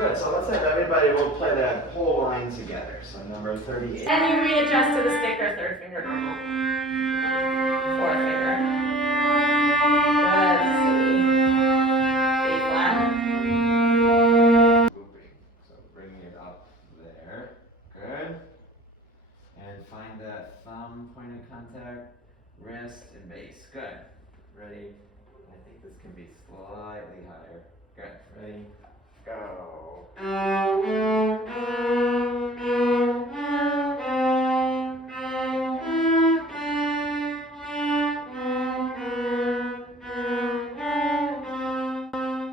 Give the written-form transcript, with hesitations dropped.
Good, so let's have everybody, we'll play that whole line together. So number 38. And you readjust to the sticker, third finger normal. Fourth finger. Good, C. A flat. Looping. So bringing it up there. Good. And find that thumb point of contact, wrist, and base. Good. Ready? I think this can be slightly higher. Good. Ready? Go.